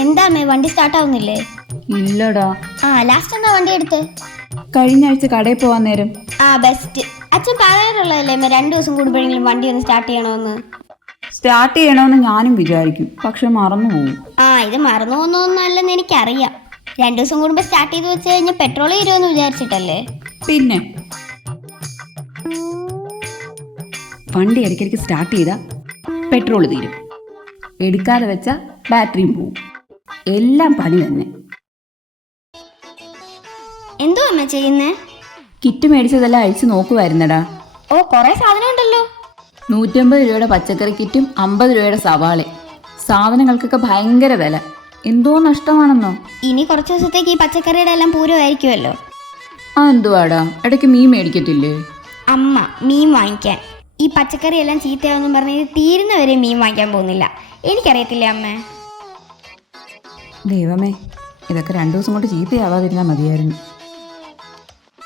എന്താ അമ്മേ, വണ്ടി സ്റ്റാർട്ട് ആവുന്നില്ലേ? ഇല്ലടാ. ലാസ്റ്റ് എന്നാ വണ്ടി എടുത്ത്? കഴിഞ്ഞ ആഴ്ച കടയിൽ പോവാൻ നേരം. ബെസ്റ്റ്. അച്ഛൻ പറയാറുള്ളതല്ലേ അമ്മ 2 ദിവസം കൂടുമ്പോഴെങ്കിലും വണ്ടി ഒന്ന് സ്റ്റാർട്ട് ചെയ്യണമെന്ന്. സ്റ്റാർട്ട് ചെയ്യണമെന്ന് ഞാനും വിചാരിക്കും, പക്ഷെ മറന്നു പോകും. ഇത് മറന്നു പോകുന്നൊന്നല്ലെന്ന് എനിക്കറിയാം. 2 ദിവസം കൂടുമ്പോൾ സ്റ്റാർട്ട് ചെയ്ത് വെച്ച് കഴിഞ്ഞാൽ പെട്രോൾ തീരുമെന്ന് വിചാരിച്ചിട്ടല്ലേ? പിന്നെ വണ്ടി ഇടയ്ക്കിടയ്ക്ക് സ്റ്റാർട്ട് ചെയ്താൽ പെട്രോൾ തീരും, എടുക്കാതെ വെച്ചാൽ ബാറ്ററിയും പോവും. എല്ലാം പണി തന്നെ. എന്തോ അമ്മ ചെയ്യുന്നേ? കിറ്റ് മേടിച്ചതെല്ലാം അഴിച്ചു നോക്കുമായിരുന്നടാ. കൊറേ സാധനം ഉണ്ടല്ലോ. 150 രൂപയുടെ പച്ചക്കറി കിറ്റും 50 രൂപയുടെ സവാള. സാധനങ്ങൾക്കൊക്കെ ഭയങ്കര വില. എന്തോ നഷ്ടമാണെന്നോ. ഇനി കുറച്ച് ദിവസത്തേക്ക് ഈ പച്ചക്കറിയുടെ എല്ലാം പൂരമായിരിക്കുമല്ലോ. എന്തുവാടാ, ഇടയ്ക്ക് മീൻ മേടിക്കത്തില്ലേ അമ്മ? മീൻ വാങ്ങിക്കാൻ. ഈ പച്ചക്കറി എല്ലാം ചീത്തയാവെന്നും പറഞ്ഞ് തീരുന്നവരെ മീൻ വാങ്ങിക്കാൻ പോകുന്നില്ല. എനിക്കറിയത്തില്ലേ അമ്മേ? ദൈവമേ, ഇതൊക്കെ 2 ദിവസം കൊണ്ട് ചീത്തയാവാതിരുന്നാൽ മതിയായിരുന്നു.